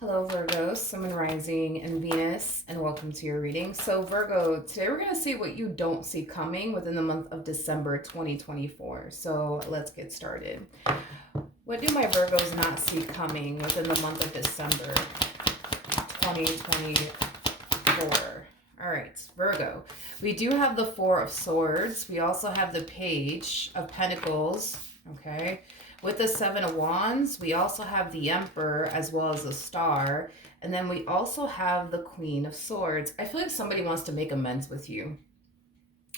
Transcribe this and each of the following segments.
Hello, Virgo, Sun, and Rising, and Venus, and welcome to your reading. So, Virgo, today we're going to see what you don't see coming within the month of December 2024. So, let's get started. What do my Virgos not see coming within the month of December 2024? All right, Virgo. We do have the Four of Swords. We also have the Page of Pentacles, okay? With the Seven of Wands, we also have the Emperor as well as the Star. And then we also have the Queen of Swords. I feel like somebody wants to make amends with you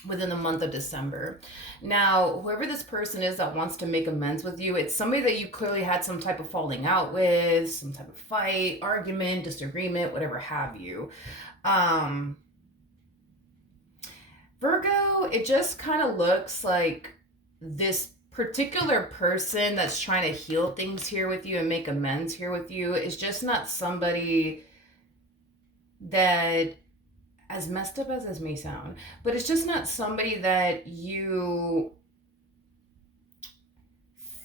within the month of December. Now, whoever this person is that wants to make amends with you, it's somebody that you clearly had some type of falling out with, some type of fight, argument, disagreement, whatever have you. Virgo, it just kind of looks like this particular person that's trying to heal things here with you and make amends here with you is just not somebody that, as messed up as this may sound, but it's just not somebody that you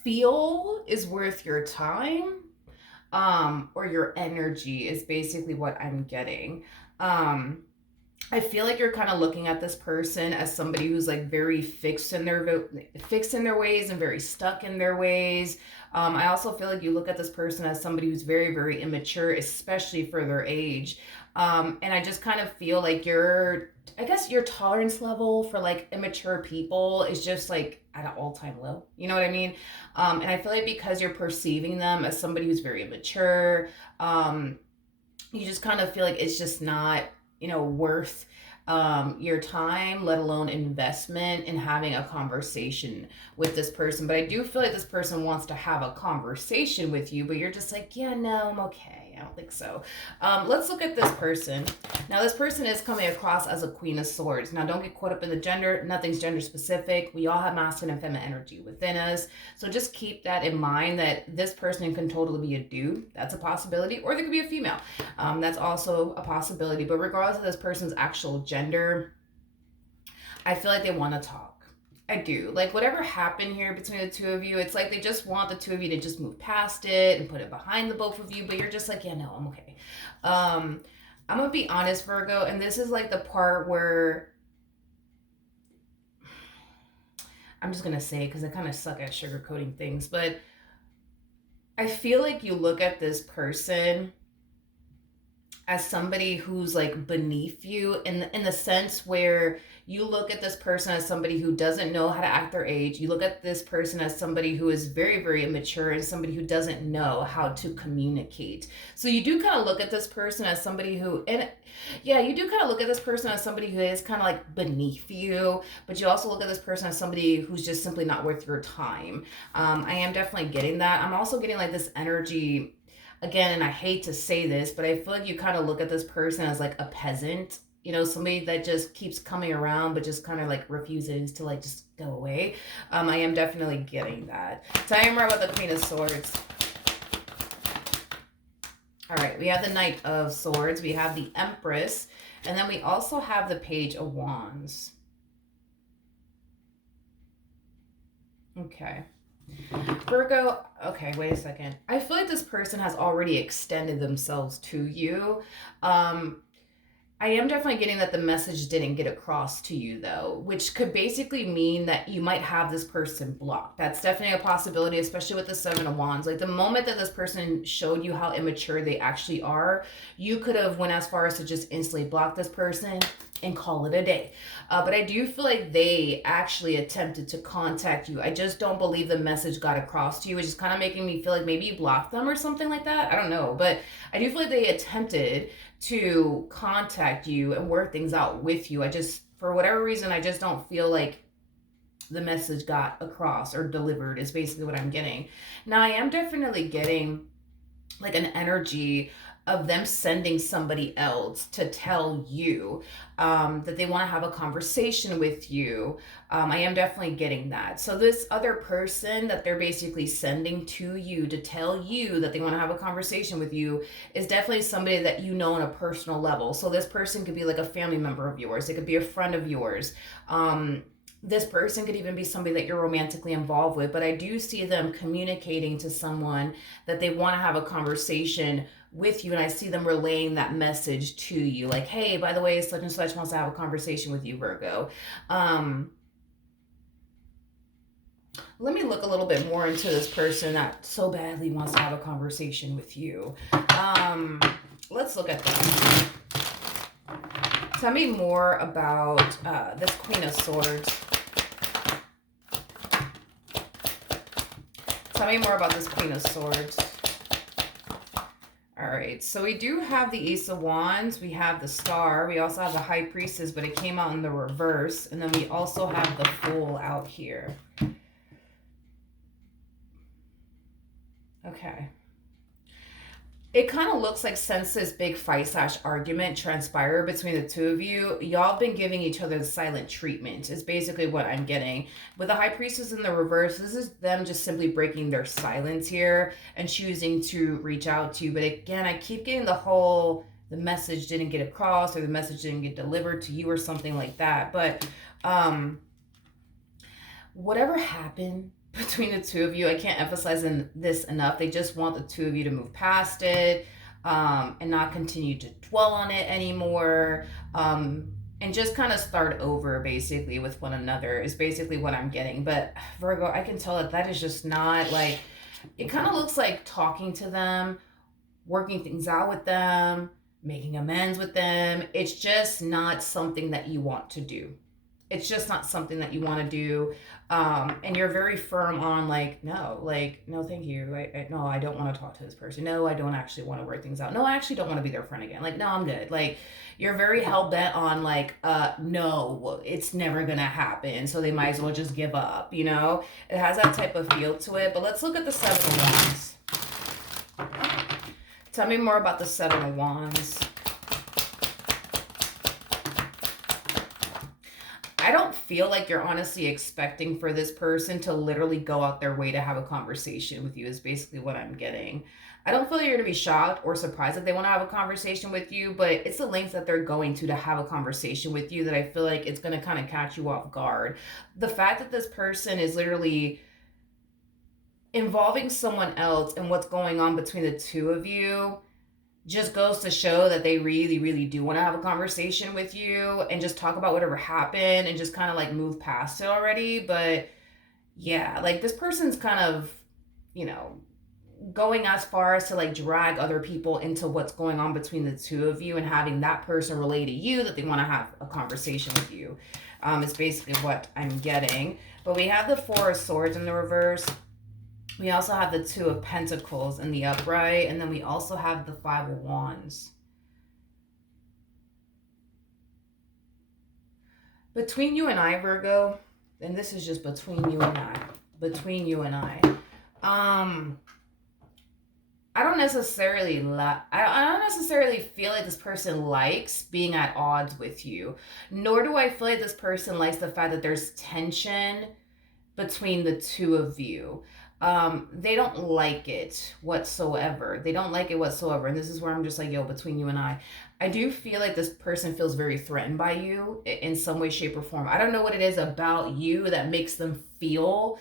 feel is worth your time, or your energy is basically what I'm getting. I feel like you're kind of looking at this person as somebody who's like very fixed in their ways and very stuck in their ways. I also feel like you look at this person as somebody who's very, very immature, especially for their age. And I just kind of feel like I guess your tolerance level for like immature people is just like at an all-time low. You know what I mean? And I feel like because you're perceiving them as somebody who's very immature, you just kind of feel like it's just not worth your time, let alone investment in having a conversation with this person. But I do feel like this person wants to have a conversation with you, but you're just like, yeah, no, I'm okay. I don't think so. Let's look at this person. Now, this person is coming across as a Queen of Swords. Now, don't get caught up in the gender. Nothing's gender specific. We all have masculine and feminine energy within us. So just keep that in mind that this person can totally be a dude. That's a possibility. Or they could be a female. That's also a possibility. But regardless of this person's actual gender, I feel like they want to talk. I do. Like, whatever happened here between the two of you, it's like they just want the two of you to just move past it and put it behind the both of you, but you're just like, yeah, no, I'm okay. I'm gonna be honest, Virgo, and this is like the part where I'm just gonna say, because I kind of suck at sugarcoating things, but I feel like you look at this person as somebody who's like beneath you in the sense where you look at this person as somebody who doesn't know how to act their age. You look at this person as somebody who is very, very immature and somebody who doesn't know how to communicate. So you do kind of look at this person as somebody who, and yeah, you do kind of look at this person as somebody who is kind of like beneath you, but you also look at this person as somebody who's just simply not worth your time. I am definitely getting that. I'm also getting like this energy again, and I hate to say this, but I feel like you kind of look at this person as like a peasant, somebody that just keeps coming around, but just kind of like refuses to like just go away. I am definitely getting that. So I am right about the Queen of Swords. All right, we have the Knight of Swords, we have the Empress, and then we also have the Page of Wands. Okay. Virgo, okay, wait a second. I feel like this person has already extended themselves to you. I am definitely getting that the message didn't get across to you, though, which could basically mean that you might have this person blocked. That's definitely a possibility, especially with the Seven of Wands. Like, the moment that this person showed you how immature they actually are, you could have went as far as to just instantly block this person and call it a day. But I do feel like they actually attempted to contact you. I just don't believe the message got across to you, which is kind of making me feel like maybe you blocked them or something like that. I don't know. But I do feel like they attempted to contact you and work things out with you. For whatever reason, I just don't feel like the message got across or delivered is basically what I'm getting. Now, I am definitely getting like an energy of them sending somebody else to tell you that they want to have a conversation with you. I am definitely getting that. So this other person that they're basically sending to you to tell you that they want to have a conversation with you is definitely somebody that you know on a personal level. So this person could be like a family member of yours. It could be a friend of yours. This person could even be somebody that you're romantically involved with, but I do see them communicating to someone that they want to have a conversation with you, and I see them relaying that message to you, like, hey, by the way, such and such wants to have a conversation with you, Virgo. um Let me look a little bit more into this person that so badly wants to have a conversation with you. um let's look at them. Tell me more about this Queen of Swords. Tell me more about this Queen of Swords. All right, so we do have the Ace of Wands. We have the Star. We also have the High Priestess, but it came out in the reverse. And then we also have the Fool out here. Okay. It kind of looks like, since this big fight slash argument transpired between the two of you, y'all been giving each other the silent treatment is basically what I'm getting. With the High Priestess in the reverse, this is them just simply breaking their silence here and choosing to reach out to you. But again, I keep getting the message didn't get across, or the message didn't get delivered to you, or something like that. But whatever happened between the two of you, I can't emphasize this enough. They just want the two of you to move past it, and not continue to dwell on it anymore, and just kind of start over basically with one another is basically what I'm getting. But Virgo, I can tell that that is just not like, it kind of looks like talking to them, working things out with them, making amends with them. It's just not something that you want to do. It's just not something that you want to do. And you're very firm on no, thank you. No, I don't want to talk to this person. No, I don't actually want to work things out. No, I actually don't want to be their friend again. Like, no, I'm good. Like, you're very hell bent on no, it's never going to happen. So they might as well just give up, you know? It has that type of feel to it. But let's look at the Seven of Wands. Tell me more about the Seven of Wands. I don't feel like you're honestly expecting for this person to literally go out their way to have a conversation with you is basically what I'm getting. I don't feel like you're going to be shocked or surprised that they want to have a conversation with you, but it's the lengths that they're going to have a conversation with you that I feel like it's going to kind of catch you off guard. The fact that this person is literally involving someone else and what's going on between the two of you just goes to show that they really, really do want to have a conversation with you and just talk about whatever happened and just kind of like move past it already. But yeah, like this person's kind of, going as far as to like drag other people into what's going on between the two of you and having that person relay to you that they want to have a conversation with you. It's basically what I'm getting. But we have the Four of Swords in the reverse. We also have the Two of Pentacles in the upright, and then we also have the Five of Wands. Between you and I, Virgo, and this is just between you and I, I don't necessarily feel like this person likes being at odds with you, nor do I feel like this person likes the fact that there's tension between the two of you. They don't like it whatsoever. And this is where I'm just like, yo, between you and I do feel like this person feels very threatened by you in some way, shape, or form. I don't know what it is about you that makes them feel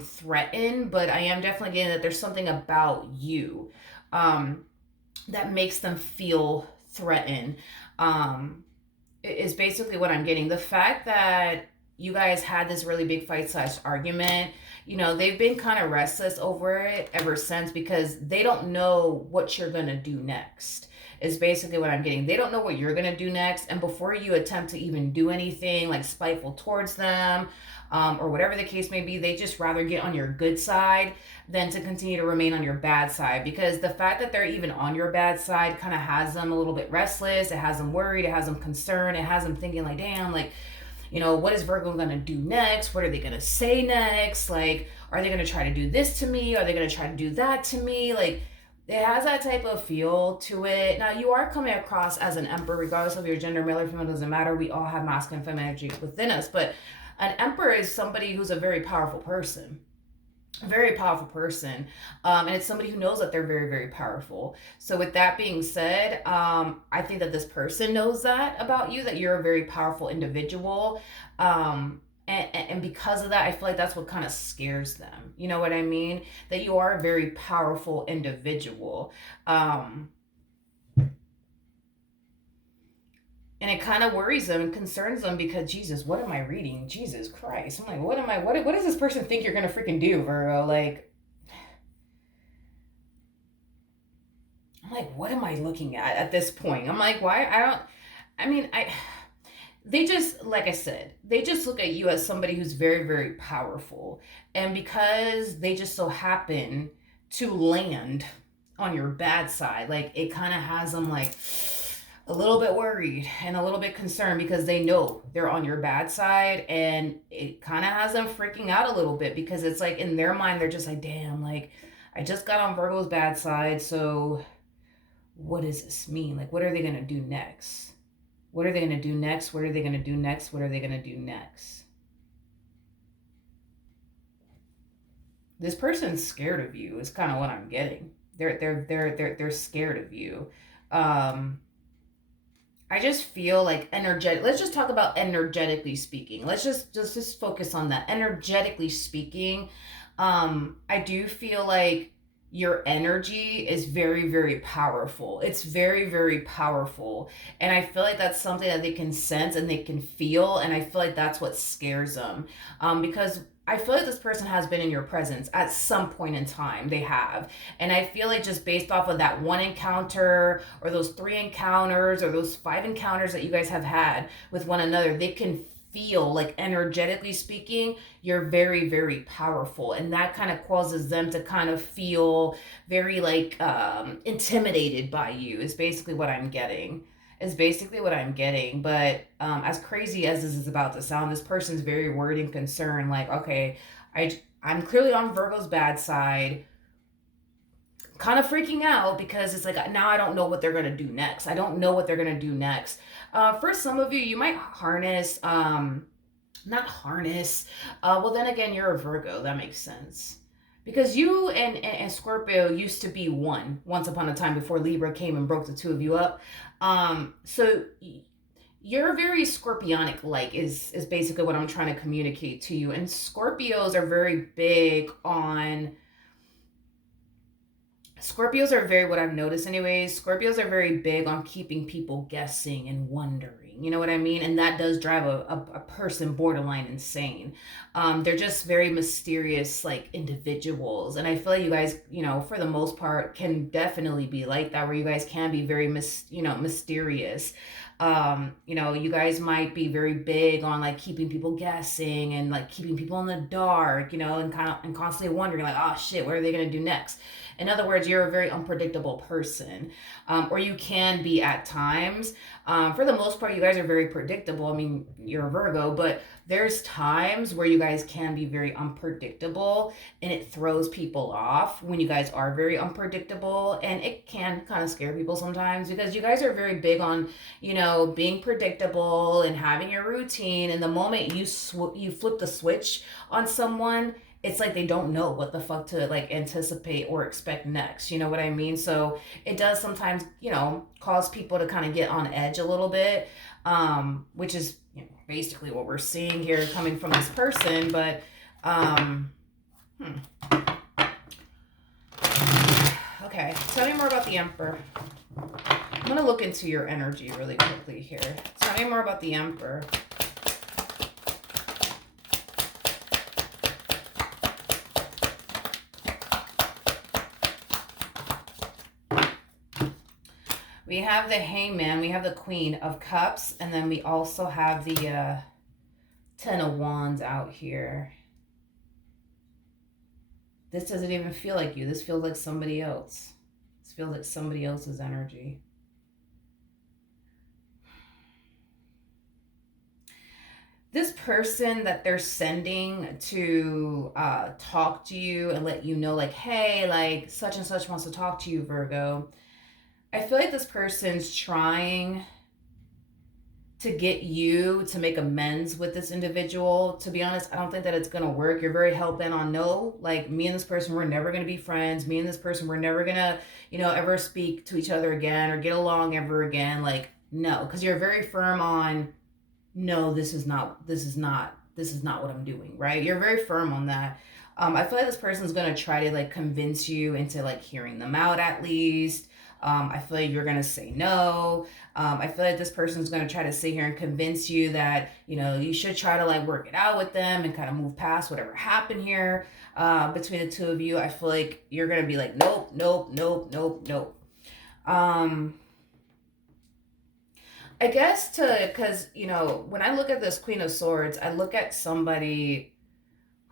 threatened, but I am definitely getting that there's something about you that makes them feel threatened. Is basically what I'm getting. The fact that you guys had this really big fight / argument, they've been kind of restless over it ever since, because they don't know what you're going to do next is basically what I'm getting. They don't know what you're going to do next. And before you attempt to even do anything like spiteful towards them, or whatever the case may be, they just rather get on your good side than to continue to remain on your bad side. Because the fact that they're even on your bad side kind of has them a little bit restless. It has them worried. It has them concerned. It has them thinking like, damn, like, what is Virgo going to do next? What are they going to say next? Like, are they going to try to do this to me? Are they going to try to do that to me? Like, it has that type of feel to it. Now, you are coming across as an emperor, regardless of your gender, male or female, doesn't matter. We all have masculine and feminine energy within us. But an emperor is somebody who's a very powerful person. And it's somebody who knows that they're very, very powerful. So with that being said, I think that this person knows that about you, that you're a very powerful individual. And And because of that, I feel like that's what kind of scares them. You know what I mean? That you are a very powerful individual. Um, and it kind of worries them and concerns them because Jesus, what am I reading? Jesus Christ. I'm like, what does this person think you're gonna freaking do, Virgo? Like, I'm like, what am I looking at this point? I'm like, why? I don't, I mean, they just, like I said, they just look at you as somebody who's very, very powerful. And because they just so happen to land on your bad side, like it kind of has them like a little bit worried and a little bit concerned because they know they're on your bad side, and it kind of has them freaking out a little bit because it's like in their mind they're just like, damn, like I just got on Virgo's bad side, so what does this mean? Like, what are they gonna do next? What are they gonna do next? What are they gonna do next? What are they gonna do next? This person's scared of you. Is kind of what I'm getting. They're scared of you. Um, I just feel like energetic. Let's just talk about energetically speaking. Let's just focus on that. Energetically speaking, I do feel like your energy is very, very powerful. It's very, very powerful. And I feel like that's something that they can sense and they can feel. And I feel like that's what scares them. Because I feel like this person has been in your presence at some point in time. They have. And I feel like just based off of that one encounter or those three encounters or those five encounters that you guys have had with one another, they can feel like energetically speaking you're very, very powerful, and that kind of causes them to kind of feel very like intimidated by you is basically what I'm getting. Is basically what I'm getting. But as crazy as this is about to sound, this person's very worried and concerned, like, okay, I'm clearly on Virgo's bad side, kind of freaking out because it's like now I don't know what they're gonna do next. I don't know what they're gonna do next. For some of you, you might harness, not harness. Well, then again, you're a Virgo. That makes sense. Because you and Scorpio used to be one once upon a time before Libra came and broke the two of you up. So you're very scorpionic like is basically what I'm trying to communicate to you. And Scorpios are very big on Scorpios are very, what I've noticed anyways, Scorpios are very big on keeping people guessing and wondering. You know what I mean? And that does drive a person borderline insane. They're just very mysterious, like individuals. And I feel like you guys, for the most part, can definitely be like that, where you guys can be very, mysterious. You guys might be very big on like keeping people guessing and like keeping people in the dark, and constantly wondering like, oh shit, what are they gonna do next? In other words, you're a very unpredictable person, or you can be at times. For the most part, you guys are very predictable. I mean, you're a Virgo, but there's times where you guys can be very unpredictable, and it throws people off when you guys are very unpredictable, and it can kind of scare people sometimes because you guys are very big on, being predictable and having your routine. And the moment you flip the switch on someone, it's like they don't know what the fuck to like anticipate or expect next. You know what I mean? So it does sometimes, cause people to kind of get on edge a little bit, which is basically what we're seeing here coming from this person. But okay, tell me more about the Emperor. I'm gonna look into your energy really quickly here. Tell me more about the Emperor. We have the Hangman, we have the Queen of Cups, and then we also have the Ten of Wands out here. This doesn't even feel like you. This feels like somebody else. This feels like somebody else's energy. This person that they're sending to talk to you and let you know, like, hey, like, such and such wants to talk to you, Virgo. I feel like this person's trying to get you to make amends with this individual. To be honest, I don't think that it's going to work. You're very hell-bent on no. Like, me and this person, we're never going to be friends. Me and this person, we're never going to, ever speak to each other again or get along ever again. Like, no. Because you're very firm on, no, this is not this is not what I'm doing, right? You're very firm on that. I feel like this person's gonna try to like convince you into like hearing them out at least. I feel like you're gonna say no. I feel like this person's gonna try to sit here and convince you that you should try to like work it out with them and kind of move past whatever happened here between the two of you. I feel like you're gonna be like, nope, nope, nope, nope, nope. I guess because when I look at this Queen of Swords, I look at somebody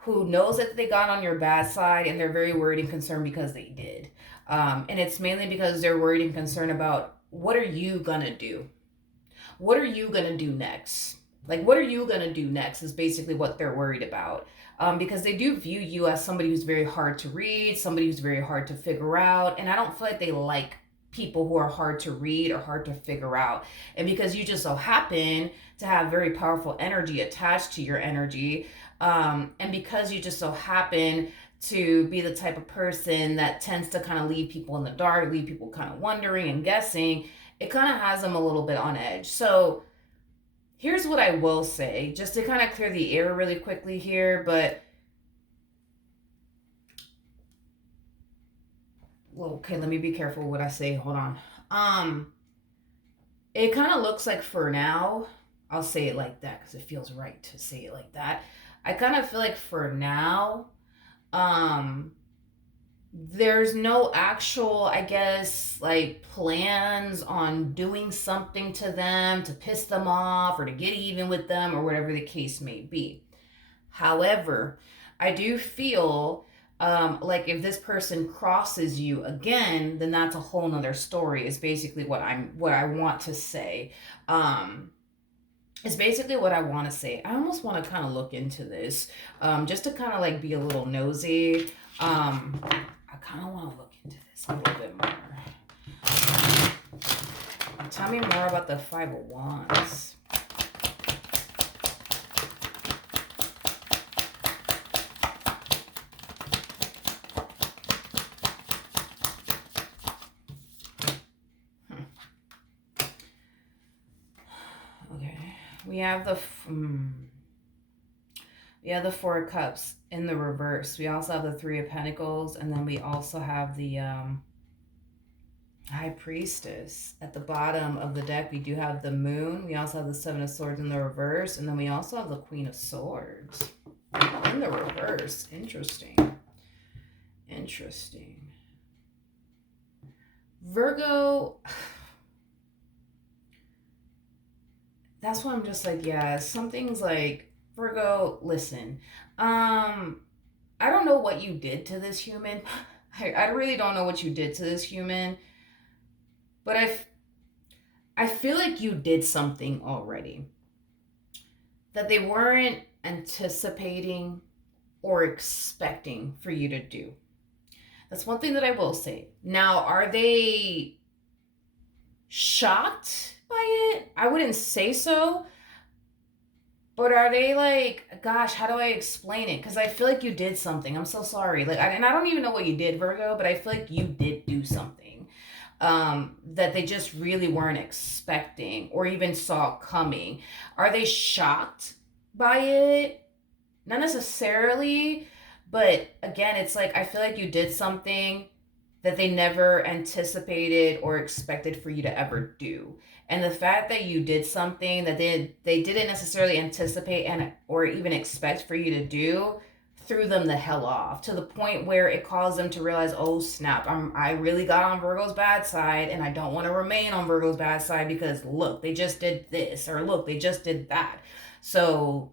who knows that they got on your bad side and they're very worried and concerned because they did. And it's mainly because they're worried and concerned about what are you gonna do? What are you gonna do next? Like, what are you gonna do next is basically what they're worried about. Because they do view you as somebody who's very hard to read, somebody who's very hard to figure out. And I don't feel like they like people who are hard to read or hard to figure out. And because you just so happen to have very powerful energy attached to your energy, and because you just so happen to be the type of person that tends to kind of leave people in the dark, leave people kind of wondering and guessing, it kind of has them a little bit on edge. So here's what I will say, just to kind of clear the air really quickly here, but well, okay, let me be careful what I say. Hold on. It kind of looks like for now, I'll say it like that because it feels right to say it like that. I kind of feel like for now, there's no actual, I guess, like plans on doing something to them to piss them off or to get even with them or whatever the case may be. However, I do feel like if this person crosses you again, then that's a whole nother story. Is basically what I want to say. It's basically what I want to say. I almost want to kind of look into this, just to kind of like be a little nosy. I kind of want to look into this a little bit more. Tell me more about the Five of Wands. We have the Four of Cups in the reverse. We also have the Three of Pentacles, and then we also have the High Priestess. At the bottom of the deck, we do have the Moon. We also have the Seven of Swords in the reverse, and then we also have the Queen of Swords in the reverse. Interesting. Interesting. Virgo... That's why I'm just like, yeah, something's like, Virgo, listen. I don't know what you did to this human. I really don't know what you did to this human. But I feel like you did something already that they weren't anticipating or expecting for you to do. That's one thing that I will say. Now, are they shocked by it? I wouldn't say so. But are they like, gosh, how do I explain it? Because I feel like you did something. I'm so sorry. And I don't even know what you did, Virgo, but I feel like you did do something that they just really weren't expecting or even saw coming. Are they shocked by it? Not necessarily, but again, it's like, I feel like you did something that they never anticipated or expected for you to ever do. And the fact that you did something that they didn't necessarily anticipate and or even expect for you to do threw them the hell off, to the point where it caused them to realize, oh snap, I really got on Virgo's bad side, and I don't want to remain on Virgo's bad side because look, they just did this, or look, they just did that. So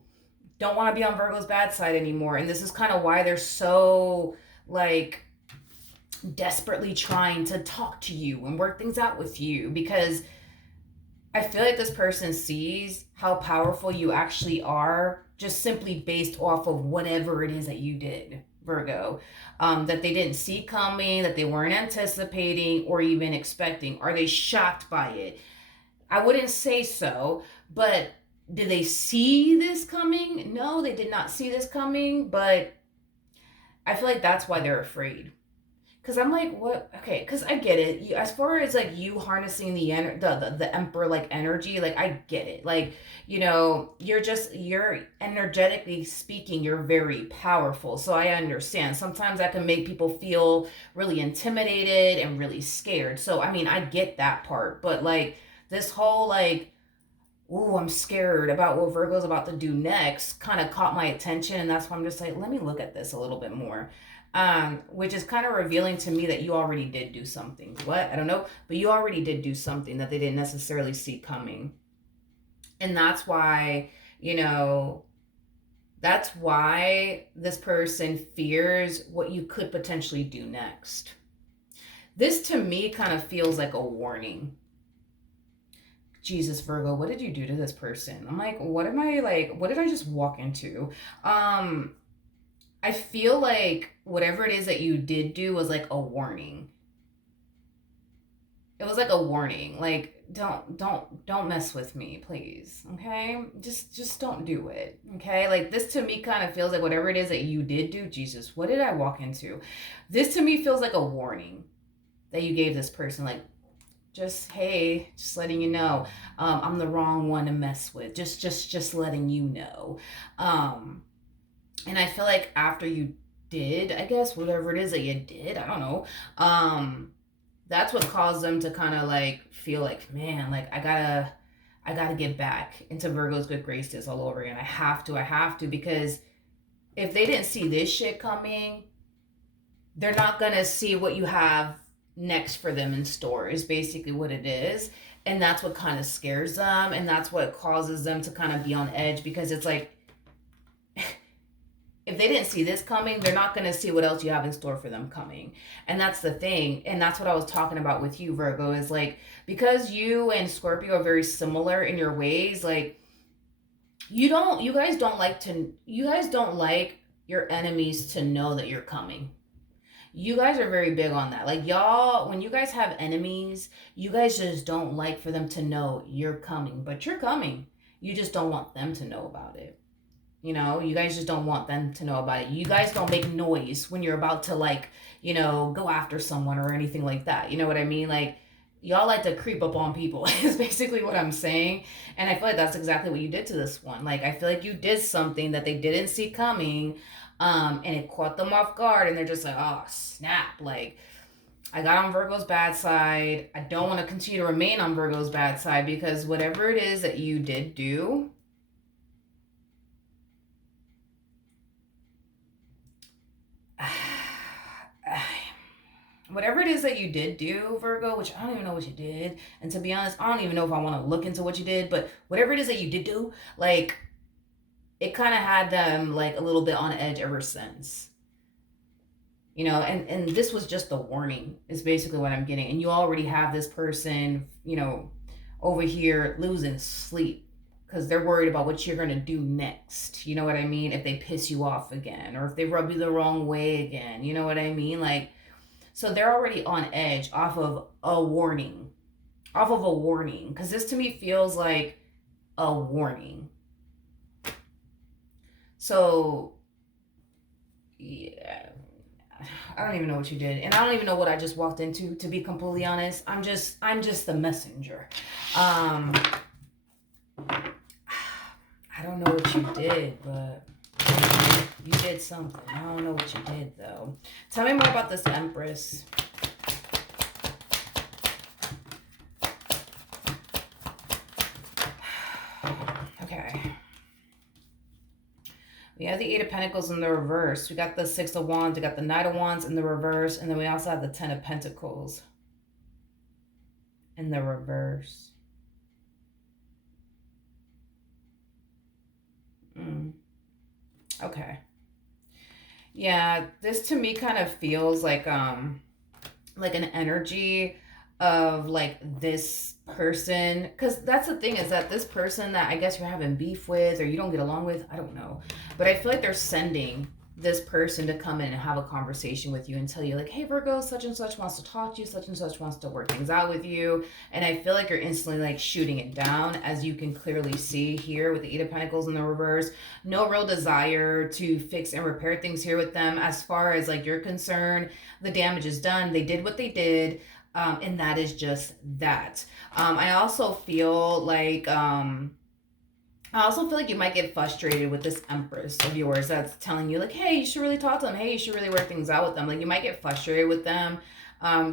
don't want to be on Virgo's bad side anymore. And this is kind of why they're so like desperately trying to talk to you and work things out with you, because I feel like this person sees how powerful you actually are just simply based off of whatever it is that you did, Virgo, that they didn't see coming, that they weren't anticipating or even expecting. Are they shocked by it? I wouldn't say so, but did they see this coming? No, they did not see this coming, but I feel like that's why they're afraid. Cause I'm like, what? Okay, cause I get it. As far as like you harnessing the emperor like energy, like I get it. Like you're energetically speaking, you're very powerful. So I understand. Sometimes that can make people feel really intimidated and really scared. So I mean, I get that part. But like this whole like, ooh, I'm scared about what Virgo's about to do next kind of caught my attention. And that's why I'm just like, let me look at this a little bit more. Which is kind of revealing to me that you already did do something. What? I don't know. But you already did do something that they didn't necessarily see coming. And that's why, you know, that's why this person fears what you could potentially do next. This to me kind of feels like a warning. Jesus, Virgo, what did you do to this person? I'm like, what did I just walk into? Um, I feel like whatever it is that you did do was like a warning. It was like a warning. Like, don't mess with me, please. Okay? Just don't do it. Okay? Like this to me kind of feels like whatever it is that you did do, Jesus, what did I walk into? This to me feels like a warning that you gave this person. Like, just hey, just letting you know, I'm the wrong one to mess with. Just letting you know. Um, and I feel like after you did, I guess whatever it is that you did, I don't know. Um, that's what caused them to kind of like feel like, man, like I gotta get back into Virgo's good graces all over again. I have to because if they didn't see this shit coming, they're not gonna see what you have next for them in store is basically what it is. And that's what kind of scares them, and that's what causes them to kind of be on edge because it's like if they didn't see this coming, they're not going to see what else you have in store for them coming. And that's the thing. And that's what I was talking about with you, Virgo, is like, because you and Scorpio are very similar in your ways, like, you guys don't like your enemies to know that you're coming. You guys are very big on that. Like, y'all, when you guys have enemies, you guys just don't like for them to know you're coming, but you're coming. You just don't want them to know about it. You guys just don't want them to know about it. You guys don't make noise when you're about to, like, go after someone or anything like that. You know what I mean? Like, y'all like to creep up on people, is basically what I'm saying. And I feel like that's exactly what you did to this one. Like, I feel like you did something that they didn't see coming, and it caught them off guard, and they're just like, oh, snap. Like, I got on Virgo's bad side. I don't want to continue to remain on Virgo's bad side because whatever it is that you did do, whatever it is that you did do, Virgo, which I don't even know what you did. And to be honest, I don't even know if I want to look into what you did, but whatever it is that you did do, like, it kind of had them, like, a little bit on edge ever since. And this was just the warning, is basically what I'm getting. And you already have this person, over here losing sleep because they're worried about what you're going to do next. You know what I mean? If they piss you off again or if they rub you the wrong way again. You know what I mean? Like, so they're already on edge off of a warning. Off of a warning. Because this to me feels like a warning. So, yeah. I don't even know what you did. And I don't even know what I just walked into, to be completely honest. I'm just the messenger. I don't know what you did, but you did something. I don't know what you did, though. Tell me more about this Empress. Okay. We have the Eight of Pentacles in the reverse. We got the Six of Wands. We got the Knight of Wands in the reverse. And then we also have the Ten of Pentacles in the reverse. Okay. Yeah, this to me kind of feels like an energy of like this person, because that's the thing, is that this person that I guess you're having beef with or you don't get along with, I don't know, but I feel like they're sending this person to come in and have a conversation with you and tell you like, hey Virgo, such and such wants to talk to you, such and such wants to work things out with you. And I feel like you're instantly like shooting it down, as you can clearly see here with the Eight of Pentacles in the reverse. No real desire to fix and repair things here with them. As far as like you're concerned, the damage is done. They did what they did. And that is just that. I also feel like you might get frustrated with this Empress of yours that's telling you like, hey, you should really talk to them. Hey, you should really work things out with them. Like you might get frustrated with them.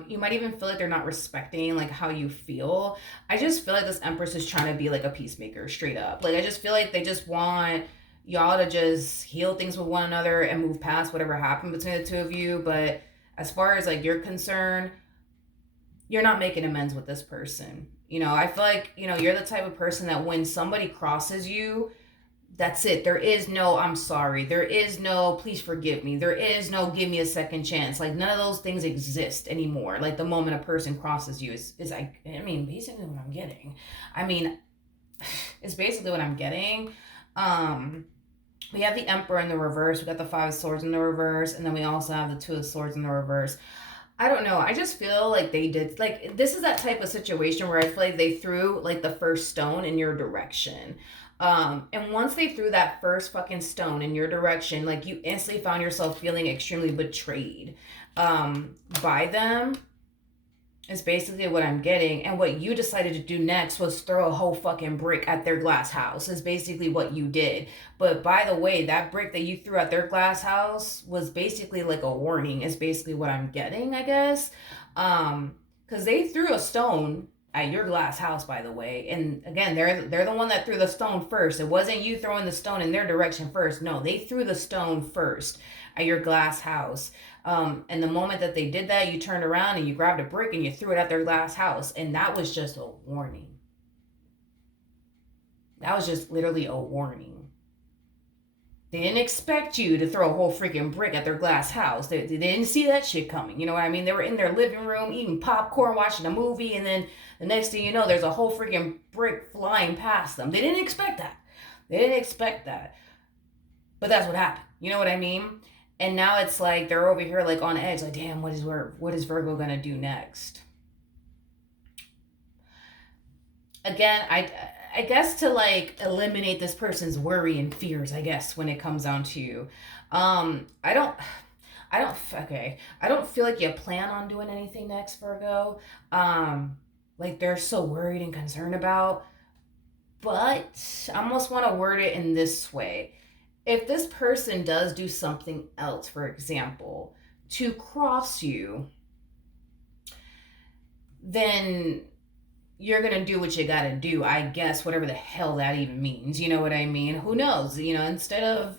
You might even feel like they're not respecting like how you feel. I just feel like this Empress is trying to be like a peacemaker straight up. Like I just feel like they just want y'all to just heal things with one another and move past whatever happened between the two of you. But as far as like you're concerned, you're not making amends with this person. I feel like, you're the type of person that when somebody crosses you, that's it. There is no I'm sorry. There is no please forgive me. There is no give me a second chance. Like none of those things exist anymore. Like the moment a person crosses you is like, basically what I'm getting. It's basically what I'm getting. We have the Emperor in the reverse. We got the Five of Swords in the reverse. And then we also have the Two of Swords in the reverse. I don't know. I just feel like they did, like, this is that type of situation where I feel like they threw, like, the first stone in your direction. And once they threw that first fucking stone in your direction, like, you instantly found yourself feeling extremely betrayed by them. Is basically what I'm getting. And what you decided to do next was throw a whole fucking brick at their glass house, is basically what you did. But by the way, that brick that you threw at their glass house was basically like a warning, is basically what I'm getting, I guess. Because they threw a stone at your glass house, by the way. And again, they're the one that threw the stone first. It wasn't you throwing the stone in their direction first. No, they threw the stone first at your glass house. And the moment that they did that, you turned around and you grabbed a brick and you threw it at their glass house. And that was just a warning. That was just literally a warning. They didn't expect you to throw a whole freaking brick at their glass house. They didn't see that shit coming. You know what I mean? They were in their living room eating popcorn, watching a movie, and then the next thing you know, there's a whole freaking brick flying past them. They didn't expect that. But that's what happened. You know what I mean? And now it's like they're over here like on edge, like, damn, what is Virgo gonna do next? Again, I guess to like eliminate this person's worry and fears, I guess, when it comes down to you. I don't feel like you plan on doing anything next, Virgo. Like they're so worried and concerned about. But I almost want to word it in this way. If this person does do something else, for example, to cross you, then you're going to do what you got to do, I guess, whatever the hell that even means. You know what I mean? Who knows? Instead of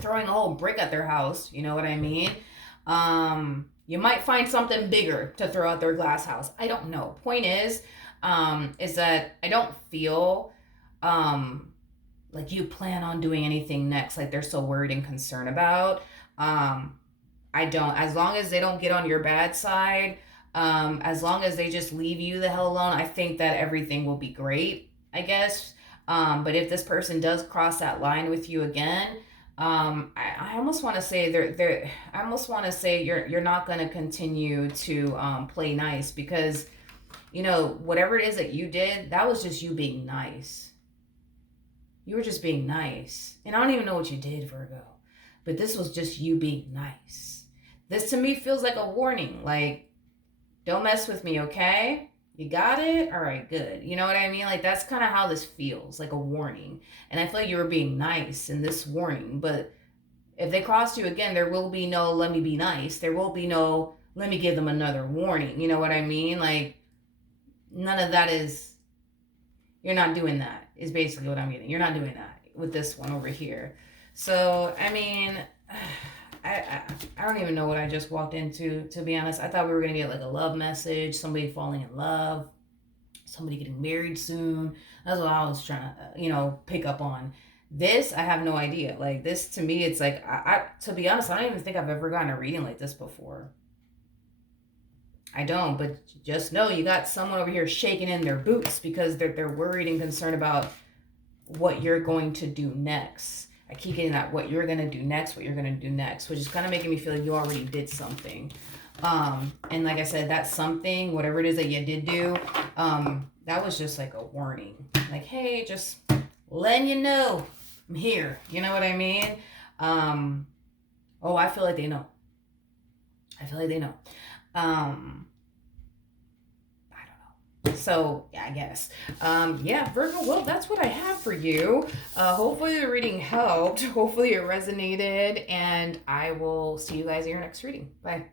throwing a whole brick at their house, you know what I mean? You might find something bigger to throw at their glass house. I don't know. Point is that I don't feel like you plan on doing anything next, like they're so worried and concerned about. I don't. As long as they don't get on your bad side, as long as they just leave you the hell alone, I think that everything will be great, I guess. But if this person does cross that line with you again, I almost want to say I almost want to say you're not going to continue to play nice, because whatever it is that you did, that was just you being nice. You were just being nice. And I don't even know what you did, Virgo. But this was just you being nice. This to me feels like a warning. Like, don't mess with me, okay? You got it? All right, good. You know what I mean? Like, that's kind of how this feels, like a warning. And I feel like you were being nice in this warning. But if they cross you again, there will be no let me be nice. There will be no let me give them another warning. You know what I mean? Like, none of that is... You're not doing that, is basically what I'm getting. You're not doing that with this one over here. So, I don't even know what I just walked into, to be honest. I thought we were going to get like a love message, somebody falling in love, somebody getting married soon. That's what I was trying to, pick up on. This, I have no idea. Like, this, to me, it's like, to be honest, I don't even think I've ever gotten a reading like this before. I don't, but just know you got someone over here shaking in their boots because they're worried and concerned about what you're going to do next. I keep getting that what you're gonna do next, what you're gonna do next, which is kind of making me feel like you already did something. And like I said, that something, whatever it is that you did do, that was just like a warning. Like, hey, just letting you know I'm here. You know what I mean? Oh, I feel like they know. I feel like they know. I don't know. So yeah, I guess. Yeah, Virgo. Well, that's what I have for you. Hopefully the reading helped. Hopefully it resonated, and I will see you guys in your next reading. Bye.